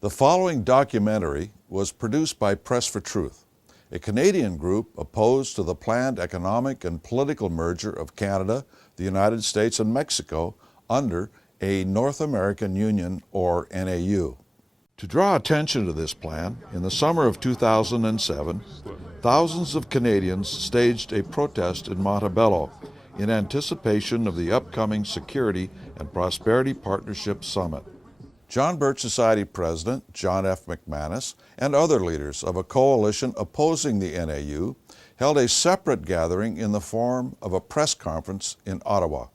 The following documentary was produced by Press for Truth, a Canadian group opposed to the planned economic and political merger of Canada, the United States, and Mexico under a North American Union, or NAU. To draw attention to this plan, in the summer of 2007, thousands of Canadians staged a protest in Montebello in anticipation of the upcoming Security and Prosperity Partnership Summit. John Birch Society President John F. McManus and other leaders of a coalition opposing the NAU held a separate gathering in the form of a press conference in Ottawa.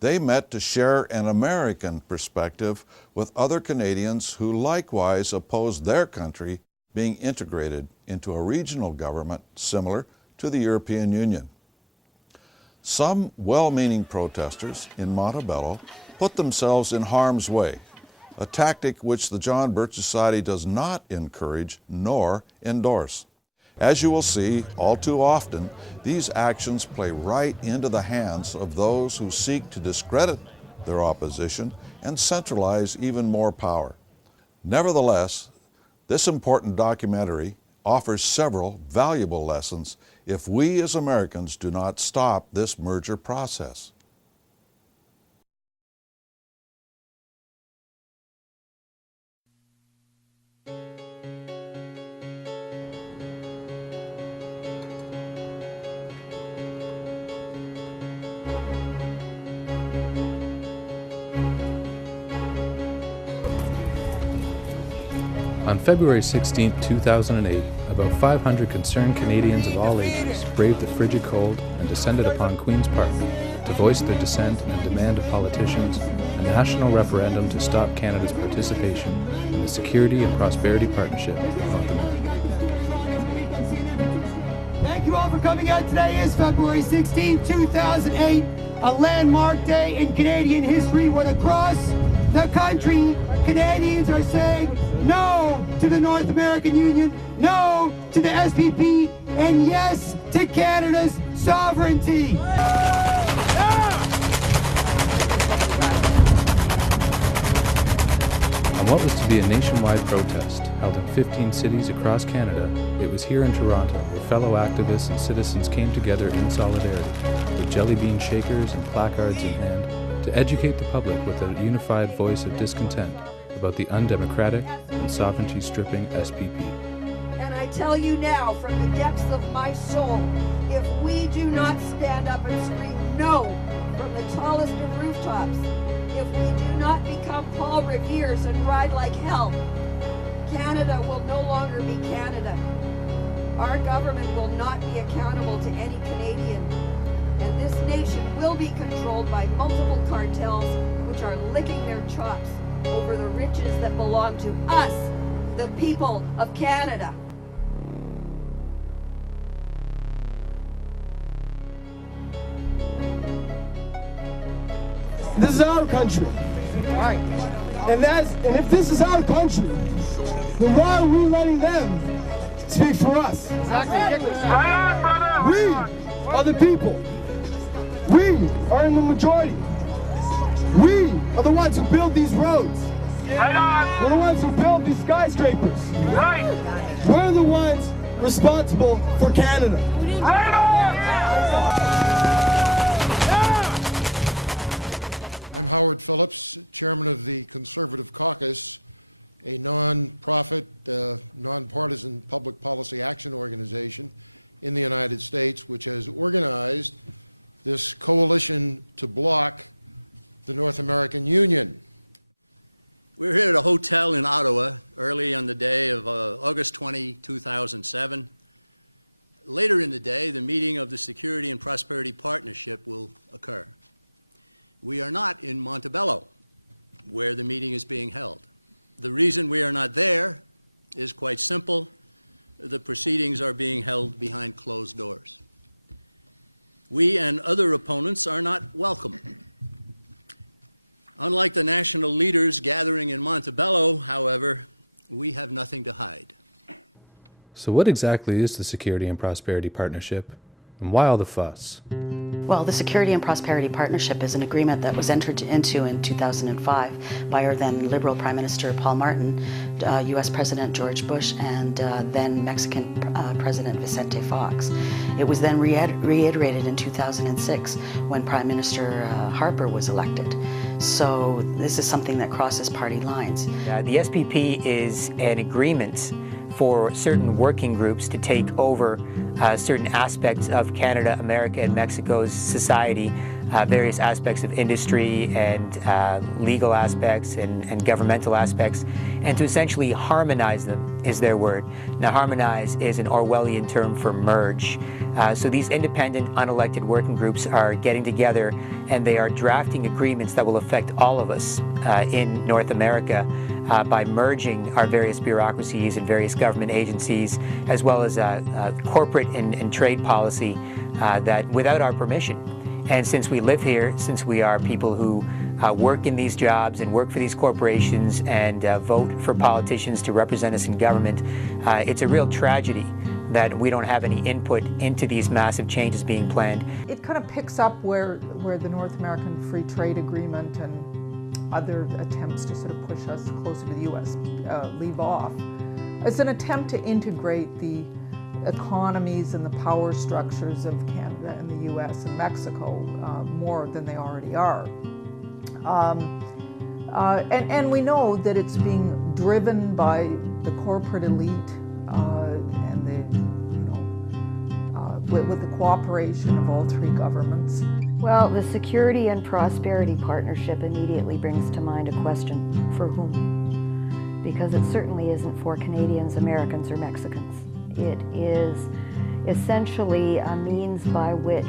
They met to share an American perspective with other Canadians who likewise opposed their country being integrated into a regional government similar to the European Union. Some well-meaning protesters in Montebello put themselves in harm's way, a tactic which the John Birch Society does not encourage nor endorse. As you will see, all too often, these actions play right into the hands of those who seek to discredit their opposition and centralize even more power. Nevertheless, this important documentary offers several valuable lessons if we as Americans do not stop this merger process. On February 16, 2008, about 500 concerned Canadians of all ages braved the frigid cold and descended upon Queen's Park to voice their dissent and demand of politicians a national referendum to stop Canada's participation in the Security and Prosperity Partnership of North America. Thank you all for coming out. Today is February 16, 2008, a landmark day in Canadian history when across the country, Canadians are saying no to the North American Union, no to the SPP, and yes to Canada's sovereignty. On what was to be a nationwide protest held in 15 cities across Canada, it was here in Toronto where fellow activists and citizens came together in solidarity with jelly bean shakers and placards in hand to educate the public with a unified voice of discontent about the undemocratic and sovereignty-stripping SPP. And I tell you now, from the depths of my soul, if we do not stand up and scream no from the tallest of rooftops, if we do not become Paul Revere's and ride like hell, Canada will no longer be Canada. Our government will not be accountable to any Canadian. And this nation will be controlled by multiple cartels which are licking their chops over the riches that belong to us, the people of Canada. This is our country. Right. And if this is our country, then why are we letting them speak for us? Exactly. We are the people. We are in the majority. We are the ones who build these roads. We're the ones who build these skyscrapers. Right. We're the ones responsible for Canada. I'm Howard Phillips, chairman of the Conservative Caucus, a non-profit, nonpartisan public policy action organization in the United States, which has organized this coalition to block the North American Union. We're here at a hotel in Ottawa early on the day of August 20, 2007. Later in the day, the meeting of the Security and Prosperity Partnership will occur. We are not in Montebello, where the meeting is being held. The reason we are not there is quite simple. The proceedings are being held behind closed doors. We and other opponents are not welcome. Unlike the national leaders gathering in Montebello, however, we have nothing to hide. So what exactly is the Security and Prosperity Partnership, and why all the fuss? Well, the Security and Prosperity Partnership is an agreement that was entered into in 2005 by our then Liberal Prime Minister Paul Martin, U.S. President George Bush, and then Mexican President Vicente Fox. It was then reiterated in 2006 when Prime Minister Harper was elected. So this is something that crosses party lines. The SPP is an agreement for certain working groups to take over certain aspects of Canada, America, and Mexico's society, various aspects of industry and legal aspects and governmental aspects, and to essentially harmonize them is their word. Now, harmonize is an Orwellian term for merge. So these independent, unelected working groups are getting together and they are drafting agreements that will affect all of us in North America by merging our various bureaucracies and various government agencies, as well as corporate and trade policy that without our permission. And since we live here, since we are people who work in these jobs and work for these corporations and vote for politicians to represent us in government, it's a real tragedy that we don't have any input into these massive changes being planned. It kind of picks up where the North American Free Trade Agreement and other attempts to sort of push us closer to the U.S. Leave off. It's an attempt to integrate the economies and the power structures of Canada and the U.S. and Mexico more than they already are. And we know that it's being driven by the corporate elite and with the cooperation of all three governments. Well, the Security and Prosperity Partnership immediately brings to mind a question: for whom? Because it certainly isn't for Canadians, Americans, or Mexicans. It is essentially a means by which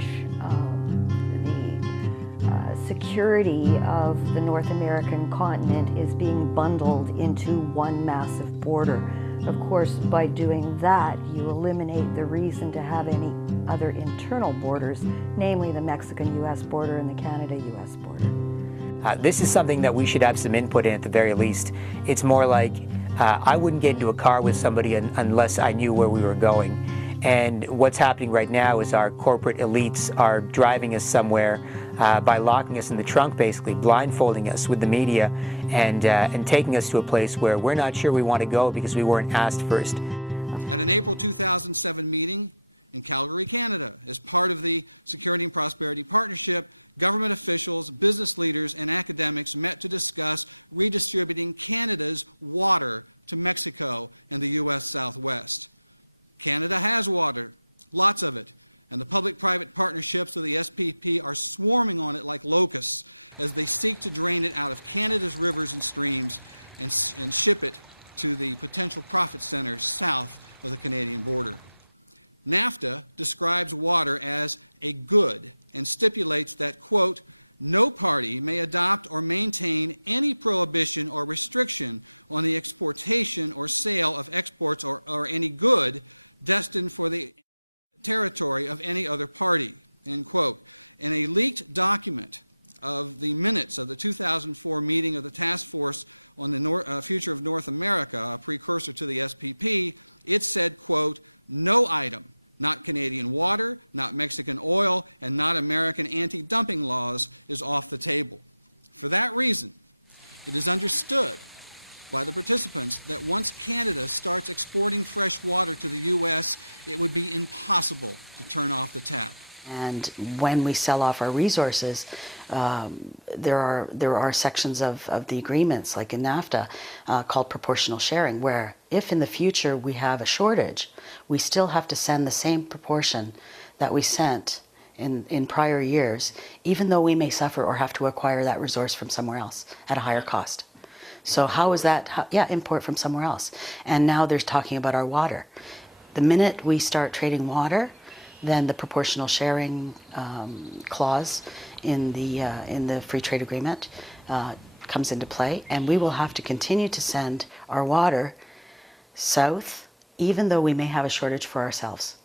the security of the North American continent is being bundled into one massive border. Of course, by doing that, you eliminate the reason to have any other internal borders, namely the Mexican-U.S. border and the Canada-U.S. border. This is something that we should have some input in at the very least. It's more like I wouldn't get into a car with somebody unless I knew where we were going. And what's happening right now is our corporate elites are driving us somewhere by locking us in the trunk, basically blindfolding us with the media and taking us to a place where we're not sure we want to go because we weren't asked first. At an April 2007 meeting in Calgary, Canada, as part of the Security and Prosperity Partnership, government officials, business leaders, and academics met to discuss redistributing Canada's water to Mexico and the U.S. Southwest. Canada has water, lots of it, and the public-private partnerships of the SPP are swarming on it like locusts as they seek to drain it out of Canada's rivers and streams and ship it to the potential profit centers south of the Canadian border. NAFTA describes water as a good and stipulates that, quote, no party may adopt or maintain any prohibition or restriction on the exportation or sale of exports or any good destined for the territory of any other party, end quote. In a leaked document of the minutes of the 2004 meeting of the Task Force on the Future of North America, a precursor to the SPP, it said, quote, no item, not Canadian water, not Mexican oil, and not American anti-dumping laws is off the table. For that reason, it is understood by the participants that once Canada starts exporting fresh water to the U.S., it would be impossible to turn off the tap. And when we sell off our resources, there are sections of the agreements, like in NAFTA, called proportional sharing, where if in the future we have a shortage, we still have to send the same proportion that we sent in prior years, even though we may suffer or have to acquire that resource from somewhere else at a higher cost. So how is that? Import from somewhere else. And now there's talking about our water. The minute we start trading water, then the proportional sharing clause in the free trade agreement comes into play, and we will have to continue to send our water south, even though we may have a shortage for ourselves.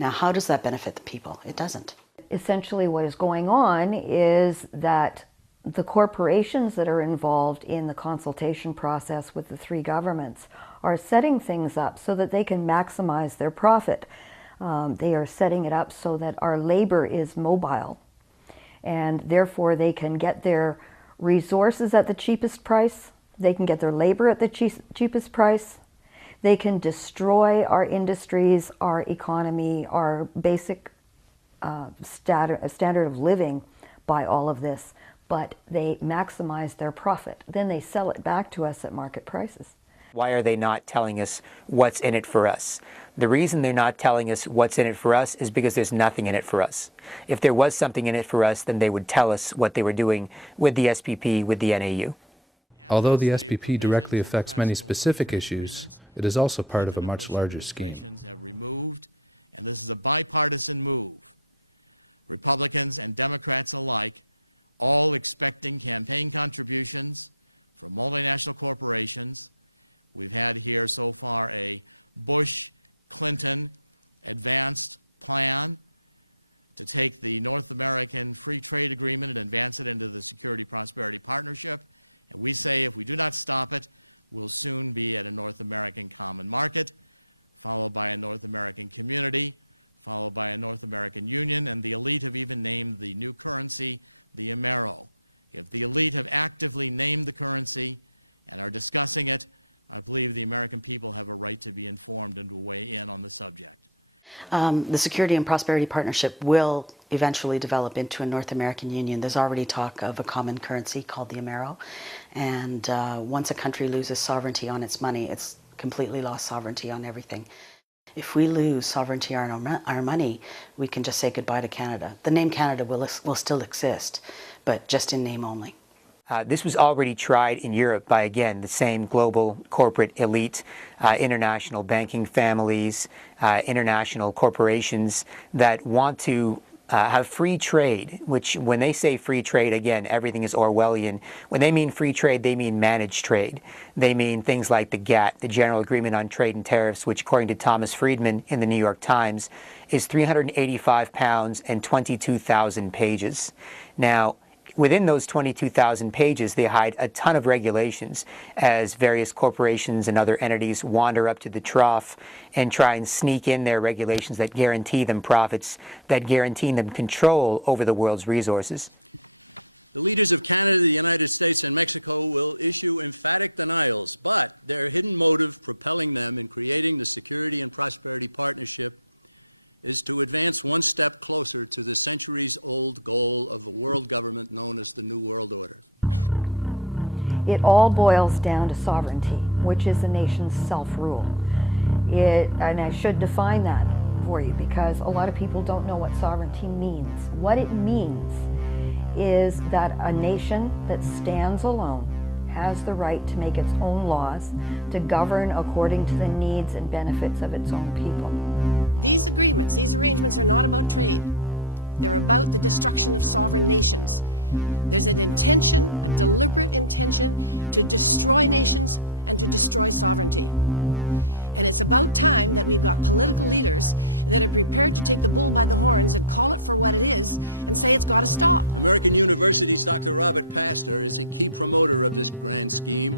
Now, how does that benefit the people? It doesn't. Essentially, what is going on is that the corporations that are involved in the consultation process with the three governments are setting things up so that they can maximize their profit. They are setting it up so that our labor is mobile and therefore they can get their resources at the cheapest price, they can get their labor at the cheapest price, they can destroy our industries, our economy, our basic standard of living by all of this, but they maximize their profit. Then they sell it back to us at market prices. Why are they not telling us what's in it for us? The reason they're not telling us what's in it for us is because there's nothing in it for us. If there was something in it for us, then they would tell us what they were doing with the SPP, with the NAU. Although the SPP directly affects many specific issues, it is also part of a much larger scheme. Have removed, and this is a bipartisan move. Republicans and Democrats alike, all expecting campaign contributions from multinational corporations. We've had here so far a Bush-Clinton advanced plan to take the North American Free Trade Agreement and advance it into the Security Prosperity Partnership. And we say if we do not stop it, we'll soon be at a North American common market, followed by a North American community, followed by a North American Union, and the elite have even named the new currency the Amero. If the elite have actively named the currency and are discussing it, I believe the American people have a right to be informed and to weigh in on the subject. The Security and Prosperity Partnership will eventually develop into a North American Union. There's already talk of a common currency called the Amero, and once a country loses sovereignty on its money, it's completely lost sovereignty on everything. If we lose sovereignty on our money, we can just say goodbye to Canada. The name Canada will still exist, but just in name only. This was already tried in Europe by, again, the same global corporate elite, international banking families, international corporations that want to have free trade, which when they say free trade, again, everything is Orwellian. When they mean free trade, they mean managed trade. They mean things like the GATT, the General Agreement on Trade and Tariffs, which according to Thomas Friedman in the New York Times is 385 pounds and 22,000 pages. Now, within those 22,000 pages, they hide a ton of regulations as various corporations and other entities wander up to the trough and try and sneak in their regulations that guarantee them profits, that guarantee them control over the world's resources. The leaders of Canada, the United States, and Mexico will issue emphatic denials, but their hidden motive propelling them in creating the Security and Prosperity Partnership is to advance one step closer to the centuries-old goal of a world government known as the New World Order. It all boils down to sovereignty, which is a nation's self-rule. And I should define that for you because a lot of people don't know what sovereignty means. What it means is that a nation that stands alone has the right to make its own laws, to govern according to the needs and benefits of its own people. These agreements, these arrangements are not about trade. They're about the destruction of sovereign nations. There's an intention, a deliberate intention, to destroy nations and to destroy sovereignty. And it's about time that we've got political leaders that are prepared to take the bull by the horns and call it for what it is and say it's got to stop. American University's Dr. Robert Pastor is a key promoter of this grand scheme,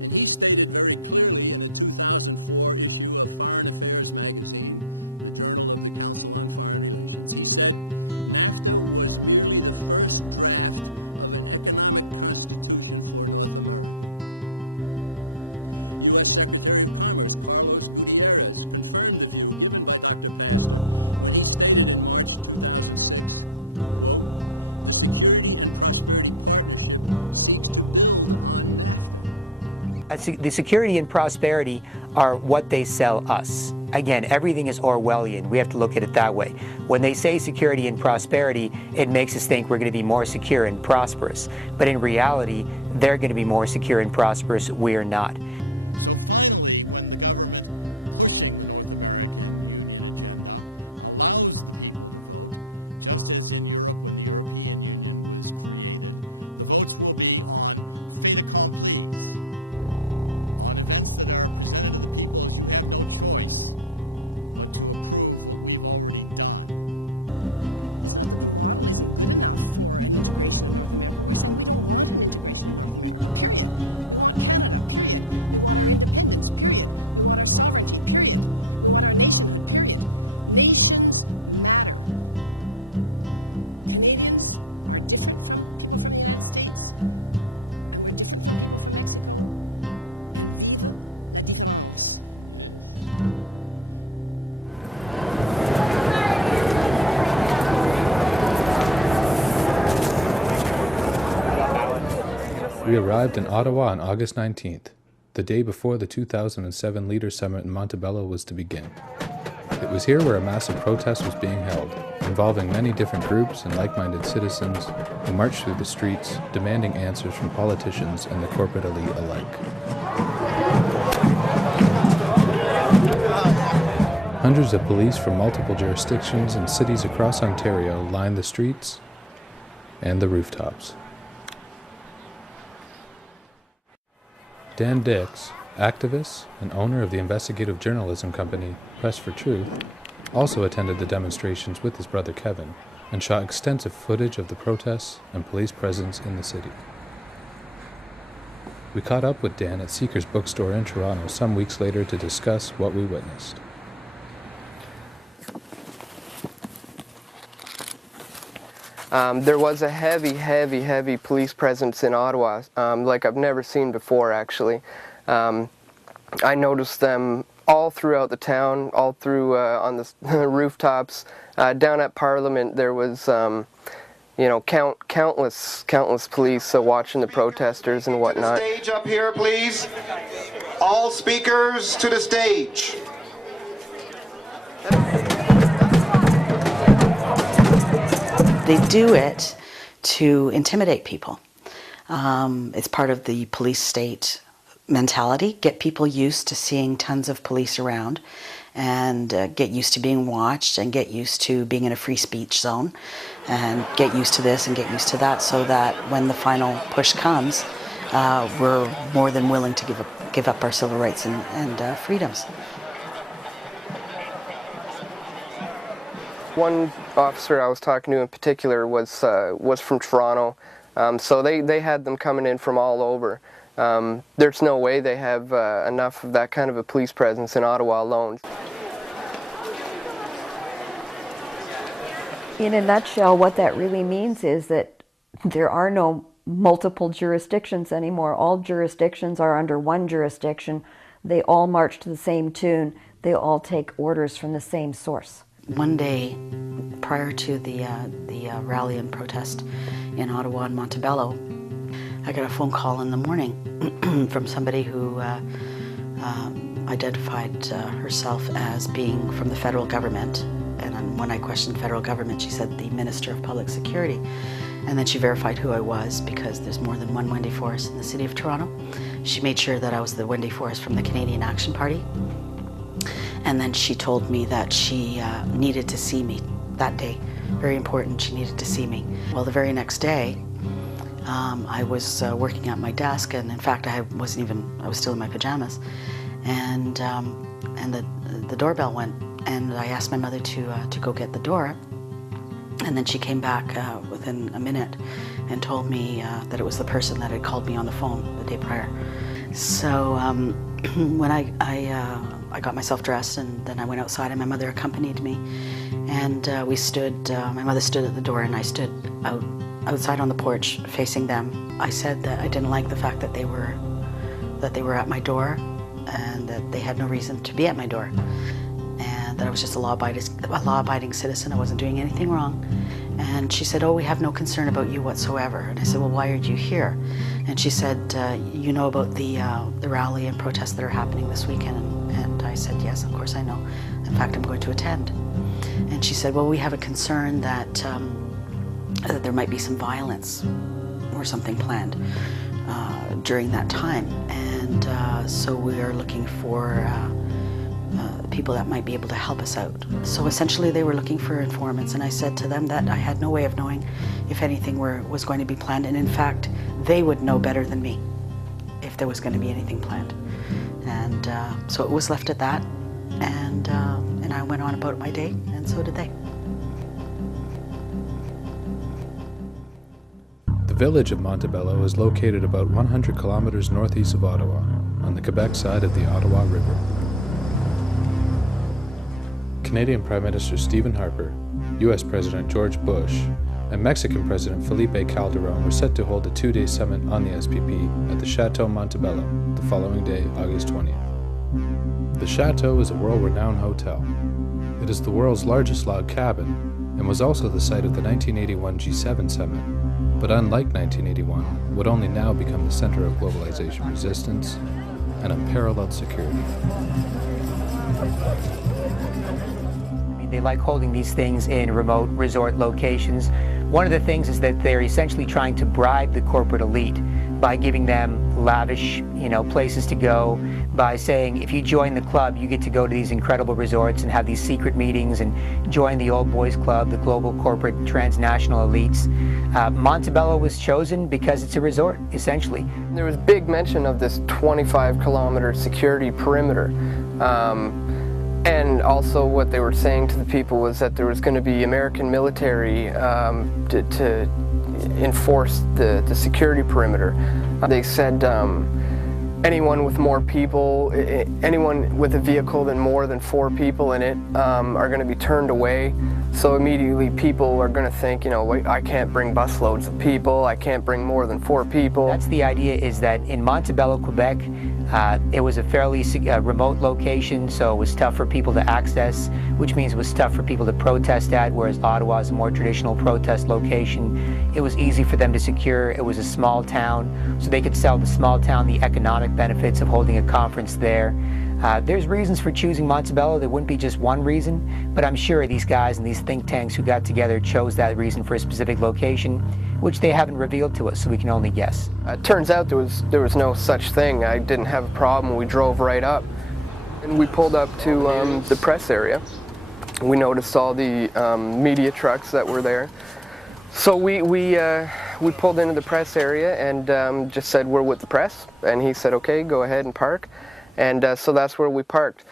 and he stated very clearly in a 2004 issue of Foreign Affairs magazine, the Journal of the Council on Foreign Relations. He said, NAFTA was merely the first draft of an economic constitution for North America. U.S. Secretary of Commerce Carlos Gutierrez confirmed the view given by Dr. Pastor when he stated in March 2006, quote, the Security and Prosperity Partnership seeks to build on NAFTA. The security and prosperity are what they sell us. Again, everything is Orwellian. We have to look at it that way. When they say security and prosperity, it makes us think we're going to be more secure and prosperous. But in reality, they're going to be more secure and prosperous. We're not. So finally, when the government pushing the North American Union agenda allows the people to vote, just as in Europe when the European Union was created, the votes will be on fait accomplis, on events that are presented to the people as you have no choice but to approve what we've already done. It's not that the model isn't good enough for an integration of North America. We're saying we don't want an integration of North America, period. We want Canada, period. We want our independence, period. We want our sovereignty, period. We want our nationhood, period. Nations matter. Canadians are different from people from the United States, and we're different from people from Mexico, and vive la différence. Yes. We arrived in Ottawa on August 19th, the day before the 2007 Leaders Summit in Montebello was to begin. It was here where a massive protest was being held, involving many different groups and like-minded citizens who marched through the streets, demanding answers from politicians and the corporate elite alike. Hundreds of police from multiple jurisdictions and cities across Ontario lined the streets and the rooftops. Dan Dix, activist and owner of the investigative journalism company Press for Truth, also attended the demonstrations with his brother Kevin and shot extensive footage of the protests and police presence in the city. We caught up with Dan at Seeker's bookstore in Toronto some weeks later to discuss what we witnessed. There was a heavy police presence in Ottawa, like I've never seen before, actually. I noticed them all throughout the town, all through on the rooftops. Down at Parliament, there was, countless police watching the protesters and whatnot. Stage up here, please. All speakers to the stage. They do it to intimidate people. It's part of the police state mentality. Get people used to seeing tons of police around and get used to being watched and get used to being in a free speech zone and get used to this and get used to that so that when the final push comes, we're more than willing to give up our civil rights and freedoms. One officer I was talking to in particular was from Toronto, so they had them coming in from all over. There's no way they have enough of that kind of a police presence in Ottawa alone. In a nutshell, what that really means is that there are no multiple jurisdictions anymore. All jurisdictions are under one jurisdiction. They all march to the same tune. They all take orders from the same source. One day prior to the rally and protest in Ottawa and Montebello, I got a phone call in the morning from somebody who identified herself as being from the federal government. And when I questioned federal government, she said the Minister of Public Security. And then she verified who I was because there's more than one Wendy Forrest in the city of Toronto. She made sure that I was the Wendy Forrest from the Canadian Action Party. And then she told me that she needed to see me that day. Very important, she needed to see me. Well, the very next day, I was working at my desk, and in fact, I was still in my pajamas. And the doorbell went, and I asked my mother to go get the door. And then she came back within a minute and told me that it was the person that had called me on the phone the day prior. So when I got myself dressed, and then I went outside, and my mother accompanied me. And we stood, my mother stood at the door, and I stood outside on the porch facing them. I said that I didn't like the fact that they were at my door, and that they had no reason to be at my door. And that I was just a law-abiding citizen. I wasn't doing anything wrong. And she said, "Oh, we have no concern about you whatsoever." And I said, "Well, why are you here?" And she said, "You know about the rally and protests that are happening this weekend?" And I said, "Yes, of course I know. In fact, I'm going to attend." And she said, "Well, we have a concern that there might be some violence or something planned during that time. And so we are looking for people that might be able to help us out." So essentially they were looking for informants, and I said to them that I had no way of knowing if anything was going to be planned, and in fact they would know better than me if there was going to be anything planned. And so it was left at that, and I went on about my day, and so did they. The village of Montebello is located about 100 kilometers northeast of Ottawa, on the Quebec side of the Ottawa River. Canadian Prime Minister Stephen Harper, U.S. President George Bush, and Mexican President Felipe Calderón were set to hold a two-day summit on the SPP at the Chateau Montebello the following day, August 20th. The Chateau is a world-renowned hotel. It is the world's largest log cabin and was also the site of the 1981 G7 summit, but unlike 1981, would only now become the center of globalization resistance and unparalleled security. They like holding these things in remote resort locations. One of the things is that they're essentially trying to bribe the corporate elite by giving them lavish, places to go, by saying if you join the club, you get to go to these incredible resorts and have these secret meetings and join the old boys club, the global corporate transnational elites. Montebello was chosen because it's a resort, essentially. There was big mention of this 25-kilometer security perimeter. And also what they were saying to the people was that there was going to be American military to enforce the security perimeter. They said anyone with more people, anyone with a vehicle than more than 4 people in it are going to be turned away. So immediately people are going to think, wait, I can't bring busloads of people, I can't bring more than 4 people. That's the idea, is that in Montebello, Quebec, it was a fairly remote location, so it was tough for people to access, which means it was tough for people to protest at, whereas Ottawa is a more traditional protest location. It was easy for them to secure. It was a small town, so they could sell the small town the economic benefits of holding a conference there. There's reasons for choosing Montebello. There wouldn't be just one reason, but I'm sure these guys and these think tanks who got together chose that reason for a specific location, which they haven't revealed to us, so we can only guess. It turns out there was no such thing. I didn't have a problem. We drove right up, and we pulled up to the press area. We noticed all the media trucks that were there. So we pulled into the press area and just said, we're with the press, and he said, okay, go ahead and park. And so that's where we parked.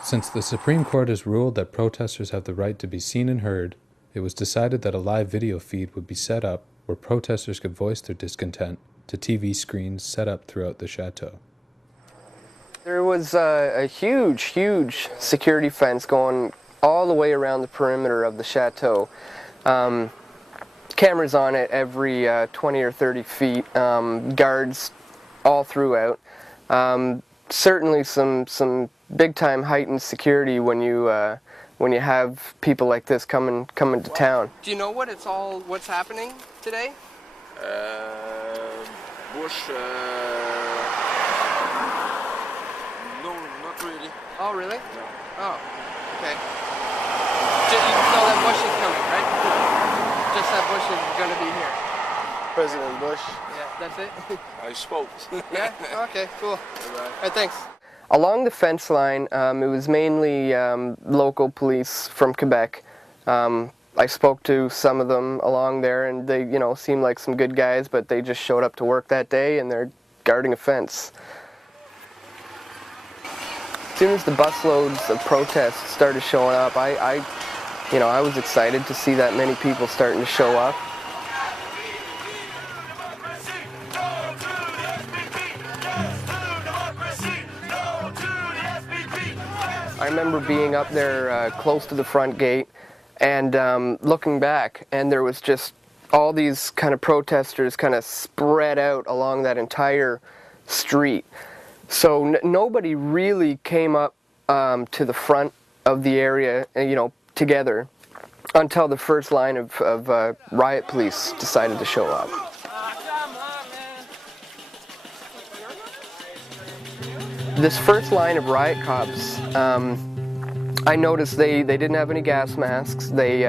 Since the Supreme Court has ruled that protesters have the right to be seen and heard, it was decided that a live video feed would be set up where protesters could voice their discontent to TV screens set up throughout the chateau. There was a huge security fence going all the way around the perimeter of the chateau. Cameras on it every 20 or 30 feet, guards all throughout. Certainly some big-time heightened security when you have people like this coming to town. Do you know what's happening today? Bush, no, not really. Oh, really? No. Oh, okay. You can tell that Bush is coming, right? Just that Bush is going to be here. President Bush. Yeah, that's it? I spoke. Yeah? Okay, cool. All right, thanks. Along the fence line, it was mainly local police from Quebec. I spoke to some of them along there, and they, seemed like some good guys, but they just showed up to work that day, and they're guarding a fence. As soon as the busloads of protests started showing up, I was excited to see that many people starting to show up. I remember being up there close to the front gate and looking back, and there was just all these kind of protesters kind of spread out along that entire street. So nobody really came up to the front of the area, together until the first line of riot police decided to show up. This first line of riot cops, I noticed they didn't have any gas masks. They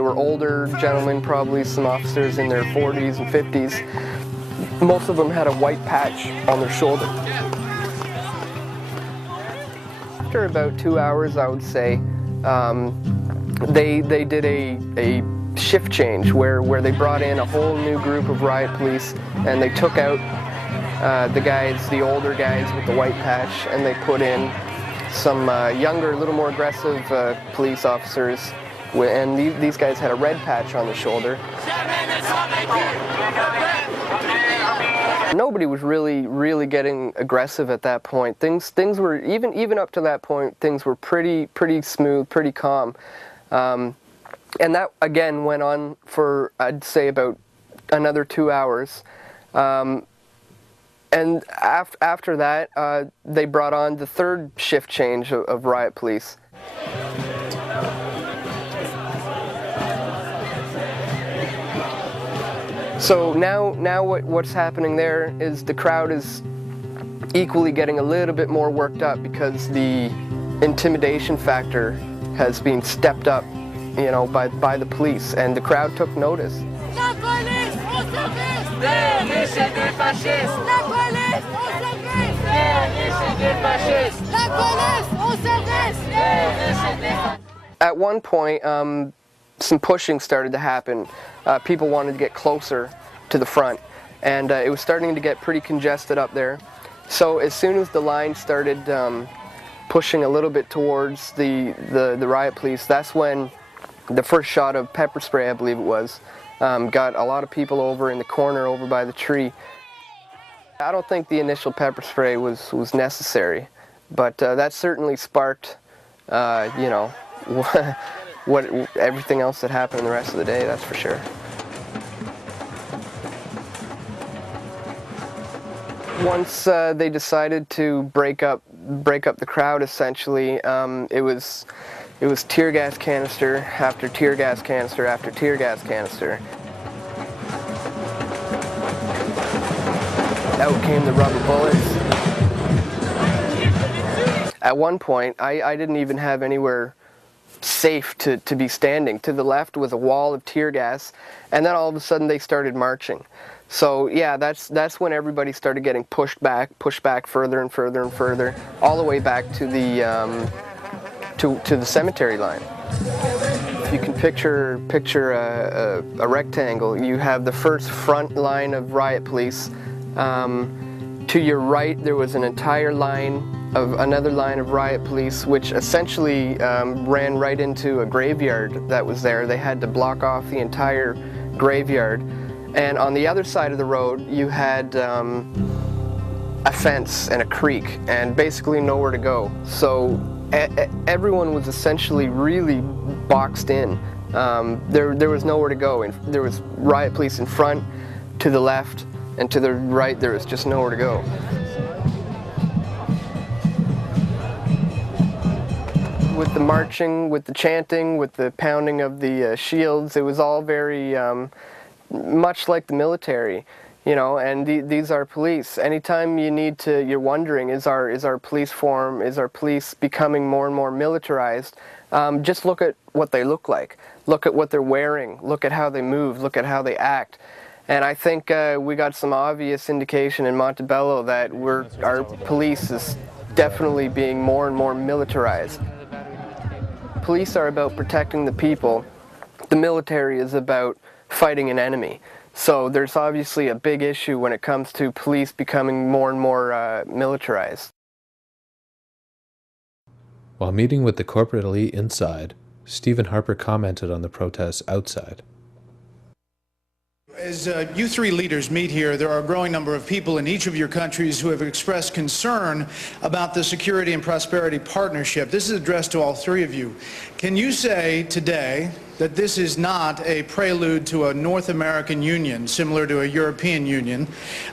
were older gentlemen, probably some officers in their 40s and 50s. Most of them had a white patch on their shoulder. After about 2 hours, I would say, they did a shift change where they brought in a whole new group of riot police, and they took out the older guys with the white patch, and they put in some younger, a little more aggressive police officers, and these guys had a red patch on their shoulder. Nobody was really getting aggressive at that point. Things were, even up to that point, things were pretty smooth, pretty calm. And that, again, went on for, I'd say, about another 2 hours. And after that, they brought on the third shift change of riot police. So now what's happening there is the crowd is equally getting a little bit more worked up because the intimidation factor has been stepped up, you know, by the police, and the crowd took notice. At one point, some pushing started to happen. People wanted to get closer to the front, and it was starting to get pretty congested up there. So as soon as the line started pushing a little bit towards the riot police, that's when the first shot of pepper spray, I believe it was, got a lot of people over in the corner over by the tree. I don't think the initial pepper spray was necessary, but that certainly sparked, you know, everything else that happened the rest of the day, that's for sure. Once they decided to break up the crowd, essentially, it was tear gas canister after tear gas canister after tear gas canister. Out came the rubber bullets. At one point, I didn't even have anywhere safe to be standing. To the left was a wall of tear gas, and then all of a sudden they started marching. So yeah, that's when everybody started getting pushed back further and further and further, all the way back to the cemetery line. If you can picture a rectangle, you have the first front line of riot police. To your right, there was an entire line of another line of riot police, which essentially ran right into a graveyard that was there. They had to block off the entire graveyard. And on the other side of the road, you had a fence and a creek, and basically nowhere to go. So everyone was essentially really boxed in. There was nowhere to go. And there was riot police in front, to the left, and to the right there was just nowhere to go. With the marching, with the chanting, with the pounding of the shields, it was all very much like the military, you know, and these are police. Anytime you're wondering, is our police form, is our police becoming more and more militarized, just look at what they look like. Look at what they're wearing. Look at how they move. Look at how they act. And I think we got some obvious indication in Montebello that our police is definitely being more and more militarized. Police are about protecting the people. The military is about fighting an enemy. So there's obviously a big issue when it comes to police becoming more and more militarized. While meeting with the corporate elite inside, Stephen Harper commented on the protests outside. As you three leaders meet here, there are a growing number of people in each of your countries who have expressed concern about the Security and Prosperity Partnership. This is addressed to all three of you. Can you say today that this is not a prelude to a North American Union similar to a European Union?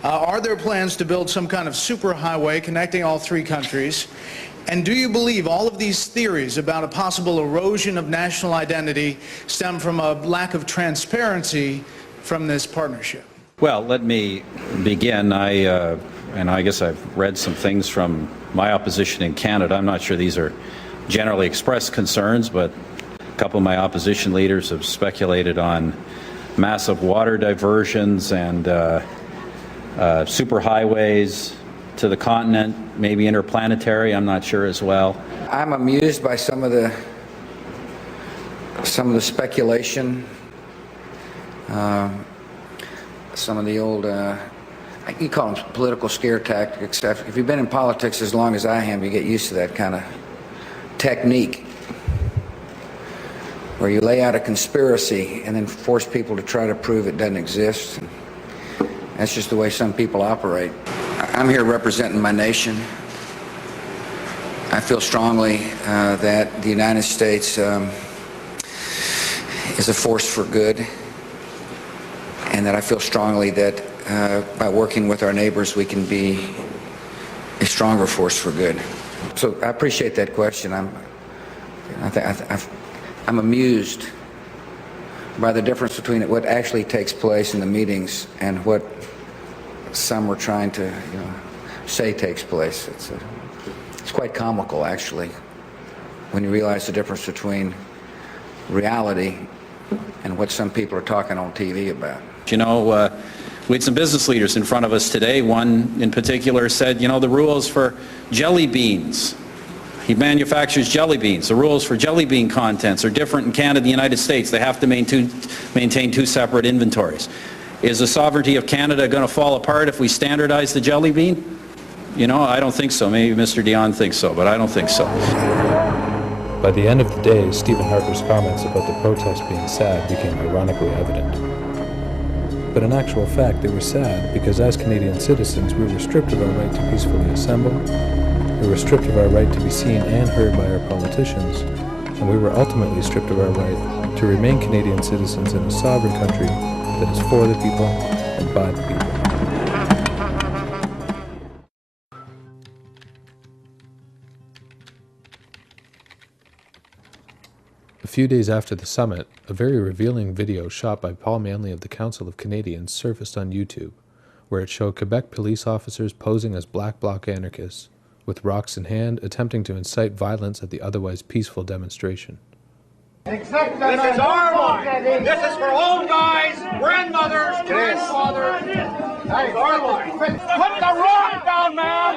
Are there plans to build some kind of superhighway connecting all three countries? And do you believe all of these theories about a possible erosion of national identity stem from a lack of transparency from this partnership? Well, let me begin. And I guess I've read some things from my opposition in Canada. I'm not sure these are generally expressed concerns, but a couple of my opposition leaders have speculated on massive water diversions and superhighways to the continent, maybe interplanetary, I'm not sure as well. I'm amused by some of the speculation. Some of the old, you call them political scare tactics. If you've been in politics as long as I have, you get used to that kind of technique, where you lay out a conspiracy and then force people to try to prove it doesn't exist. That's just the way some people operate. I'm here representing my nation. I feel strongly that the United States is a force for good, and that I feel strongly that by working with our neighbors we can be a stronger force for good. So I appreciate that question. I'm amused by the difference between what actually takes place in the meetings and what some were trying to say takes place. It's quite comical, actually, when you realize the difference between reality and what some people are talking on TV about. You know, we had some business leaders in front of us today. One in particular said, you know, the rules for jelly beans. He manufactures jelly beans. The rules for jelly bean contents are different in Canada and the United States. They have to maintain two separate inventories. Is the sovereignty of Canada going to fall apart if we standardize the jelly bean? You know, I don't think so. Maybe Mr. Dion thinks so, but I don't think so. By the end of the day, Stephen Harper's comments about the protest being sad became ironically evident. But in actual fact, they were sad because as Canadian citizens, we were stripped of our right to peacefully assemble, we were stripped of our right to be seen and heard by our politicians, and we were ultimately stripped of our right to remain Canadian citizens in a sovereign country that is for the people and by the people. A few days after the summit, a very revealing video shot by Paul Manley of the Council of Canadians surfaced on YouTube, where it showed Quebec police officers posing as Black Bloc anarchists, with rocks in hand, attempting to incite violence at the otherwise peaceful demonstration. This is our line. This is for old guys, grandmothers, grandfathers. That is our line. Put the rock down, man.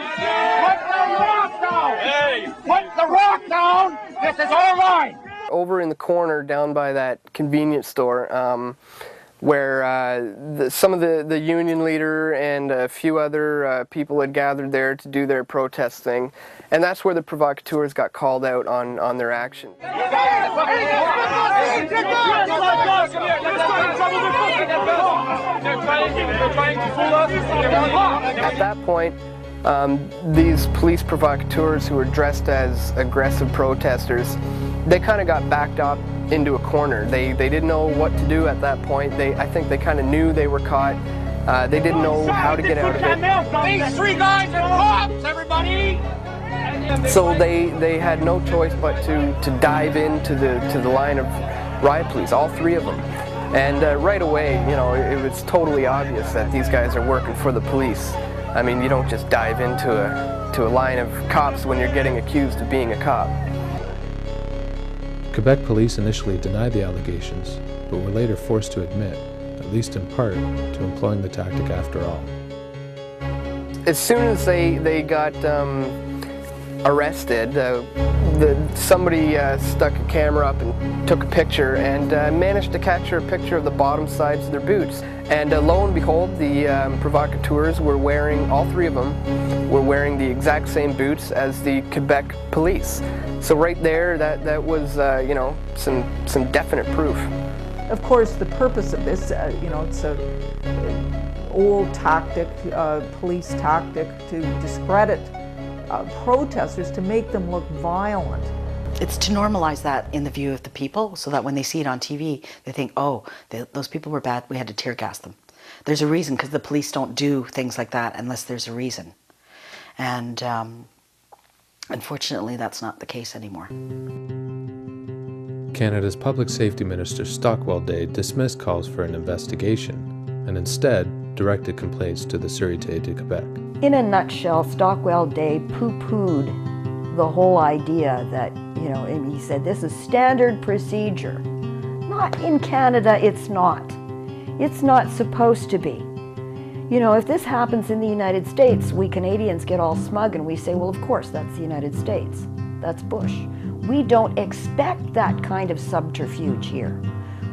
Put the rock down. Hey. Put the rock down. This is our line. Over in the corner down by that convenience store, where some of the union leader and a few other people had gathered there to do their protest thing, and that's where the provocateurs got called out on their action. At that point, these police provocateurs who were dressed as aggressive protesters, they kind of got backed up into a corner. They didn't know what to do at that point. I think they kind of knew they were caught. They didn't know how to get out of it. These three guys are cops, everybody! So they had no choice but to dive into the line of riot police, all three of them. And right away, you know, it was totally obvious that these guys are working for the police. I mean, you don't just dive into a line of cops when you're getting accused of being a cop. Quebec police initially denied the allegations, but were later forced to admit, at least in part, to employing the tactic after all. As soon as they got arrested, somebody stuck a camera up and took a picture and managed to capture a picture of the bottom sides of their boots. And lo and behold, the provocateurs were wearing, all three of them, were wearing the exact same boots as the Quebec police. So right there, that was, you know, some definite proof. Of course, the purpose of this, you know, it's an old tactic, police tactic to discredit protesters, to make them look violent. It's to normalize that in the view of the people so that when they see it on TV, they think, oh, those people were bad, we had to tear gas them. There's a reason, because the police don't do things like that unless there's a reason. And unfortunately, that's not the case anymore. Canada's Public Safety Minister Stockwell Day dismissed calls for an investigation and instead directed complaints to the Sûreté de Québec. In a nutshell, Stockwell Day poo-pooed the whole idea that, you know, and he said this is standard procedure. Not in Canada, it's not. It's not supposed to be. You know, if this happens in the United States, we Canadians get all smug and we say, well, of course, that's the United States. That's Bush. We don't expect that kind of subterfuge here.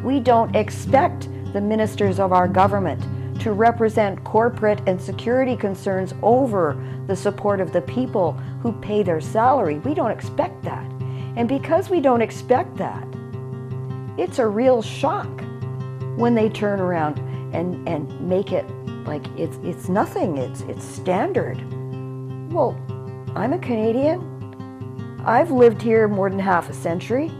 We don't expect the ministers of our government to represent corporate and security concerns over the support of the people who pay their salary. We don't expect that. And because we don't expect that, it's a real shock when they turn around and make it like it's nothing, it's standard. Well, I'm a Canadian. I've lived here more than half a century.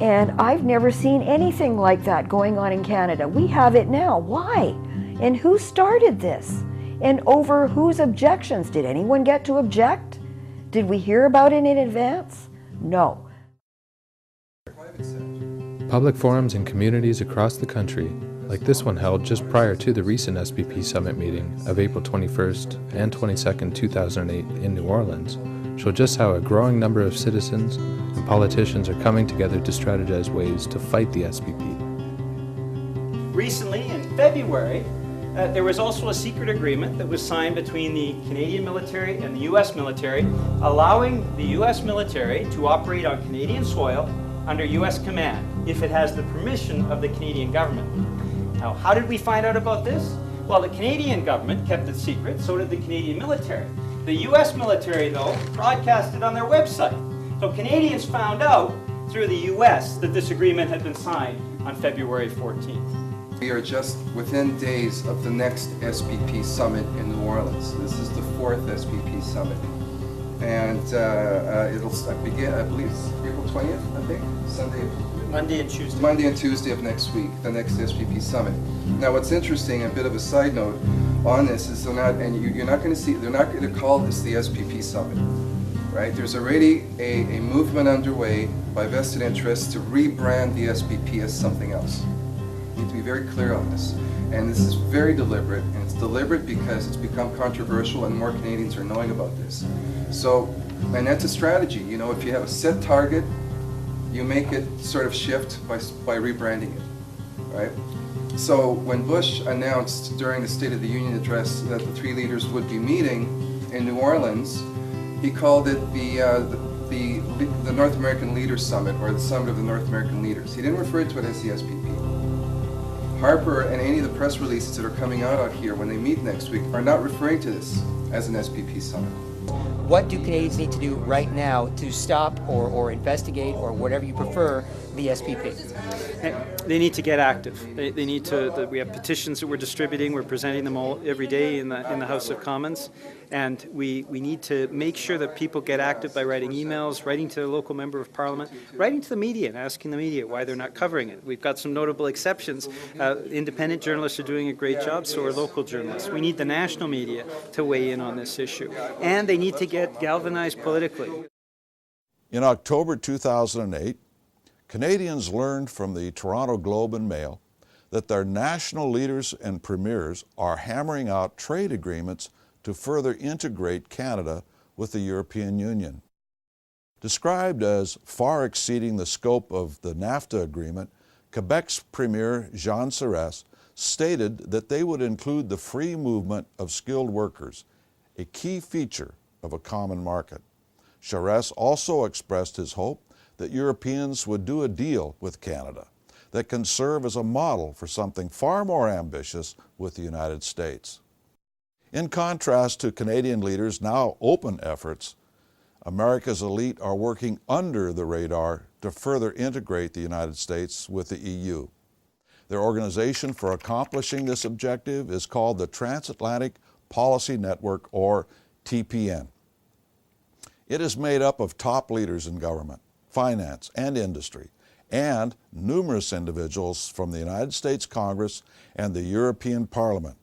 And I've never seen anything like that going on in Canada. We have it now. Why? And who started this? And over whose objections? Did anyone get to object? Did we hear about it in advance? No. Public forums in communities across the country, like this one held just prior to the recent SPP Summit meeting of April 21st and 22nd, 2008 in New Orleans, show just how a growing number of citizens and politicians are coming together to strategize ways to fight the SPP. Recently, in February, there was also a secret agreement that was signed between the Canadian military and the U.S. military, allowing the U.S. military to operate on Canadian soil under U.S. command if it has the permission of the Canadian government. Now, how did we find out about this? Well, the Canadian government kept it secret, so did the Canadian military. The U.S. military, though, broadcasted on their website. So Canadians found out through the U.S. that this agreement had been signed on February 14th. We are just within days of the next SPP Summit in New Orleans. This is the 4th SPP Summit. And it'll begin, I believe, April 20th, I think, Monday and Tuesday. Monday and Tuesday of next week, the next SPP Summit. Now, what's interesting, a bit of a side note on this, is you're not going to see, they're not going to call this the SPP Summit, right? There's already a movement underway by vested interests to rebrand the SPP as something else. We need to be very clear on this. And this is very deliberate, and it's deliberate because it's become controversial and more Canadians are knowing about this. So, and that's a strategy. You know, if you have a set target, you make it sort of shift by rebranding it, right? So when Bush announced during the State of the Union address that the three leaders would be meeting in New Orleans, he called it the North American Leaders Summit, or the Summit of the North American Leaders. He didn't refer to it as the SPP. Harper and any of the press releases that are coming out here when they meet next week are not referring to this as an SPP Summit. What do Canadians need to do right now to stop or investigate, or whatever you prefer, the SPP? They need to get active. They need to. We have petitions that we're distributing. We're presenting them all every day in the House of Commons, and we need to make sure that people get active by writing emails, writing to the local member of Parliament, writing to the media and asking the media why they're not covering it. We've got some notable exceptions. Independent journalists are doing a great job, so are local journalists. We need the national media to weigh in on this issue, and they need to get galvanized politically. In October 2008, Canadians learned from the Toronto Globe and Mail that their national leaders and premiers are hammering out trade agreements to further integrate Canada with the European Union. Described as far exceeding the scope of the NAFTA agreement, Quebec's Premier Jean Charest stated that they would include the free movement of skilled workers, a key feature of a common market. Charest also expressed his hope that Europeans would do a deal with Canada that can serve as a model for something far more ambitious with the United States. In contrast to Canadian leaders' now open efforts, America's elite are working under the radar to further integrate the United States with the EU. Their organization for accomplishing this objective is called the Transatlantic Policy Network, or TPN. It is made up of top leaders in government, finance, and industry, and numerous individuals from the United States Congress and the European Parliament.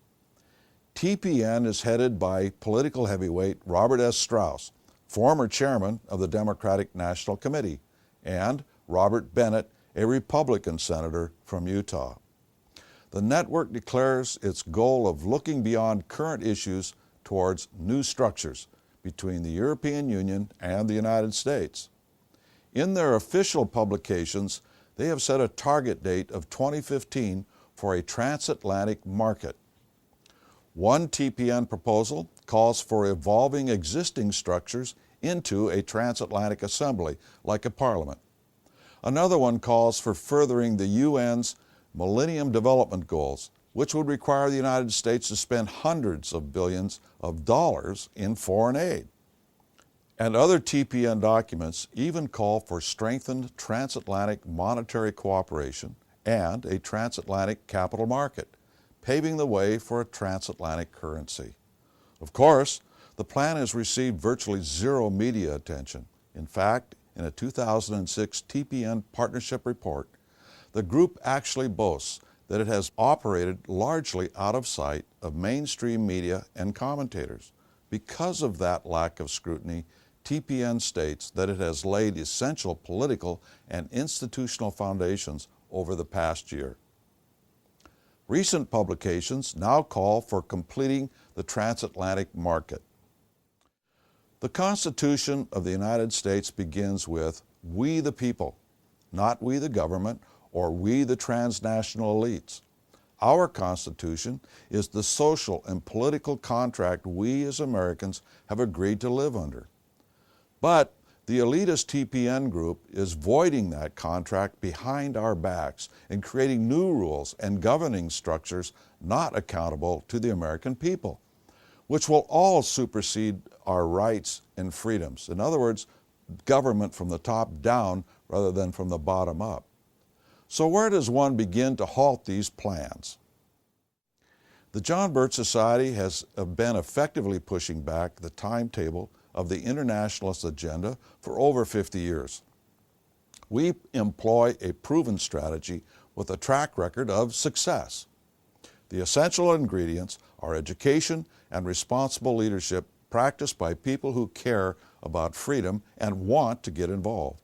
TPN is headed by political heavyweight Robert S. Strauss, former chairman of the Democratic National Committee, and Robert Bennett, a Republican senator from Utah. The network declares its goal of looking beyond current issues towards new structures between the European Union and the United States. In their official publications, they have set a target date of 2015 for a transatlantic market. One TPN proposal calls for evolving existing structures into a transatlantic assembly, like a parliament. Another one calls for furthering the UN's Millennium Development Goals, which would require the United States to spend hundreds of billions of dollars in foreign aid. And other TPN documents even call for strengthened transatlantic monetary cooperation and a transatlantic capital market, paving the way for a transatlantic currency. Of course, the plan has received virtually zero media attention. In fact, in a 2006 TPN partnership report, the group actually boasts that it has operated largely out of sight of mainstream media and commentators. Because of that lack of scrutiny, TPN states that it has laid essential political and institutional foundations over the past year. Recent publications now call for completing the transatlantic market. The Constitution of the United States begins with "we the people," not "we the government" or "we the transnational elites." Our Constitution is the social and political contract we as Americans have agreed to live under. But the elitist TPN group is voiding that contract behind our backs and creating new rules and governing structures not accountable to the American people, which will all supersede our rights and freedoms. In other words, government from the top down rather than from the bottom up. So where does one begin to halt these plans? The John Birch Society has been effectively pushing back the timetable of the internationalist agenda for over 50 years. We employ a proven strategy with a track record of success. The essential ingredients are education and responsible leadership practiced by people who care about freedom and want to get involved.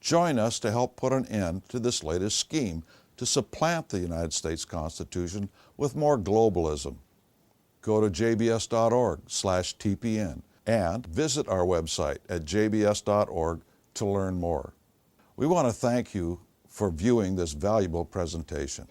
Join us to help put an end to this latest scheme to supplant the United States Constitution with more globalism. Go to jbs.org/TPN and visit our website at jbs.org to learn more. We want to thank you for viewing this valuable presentation.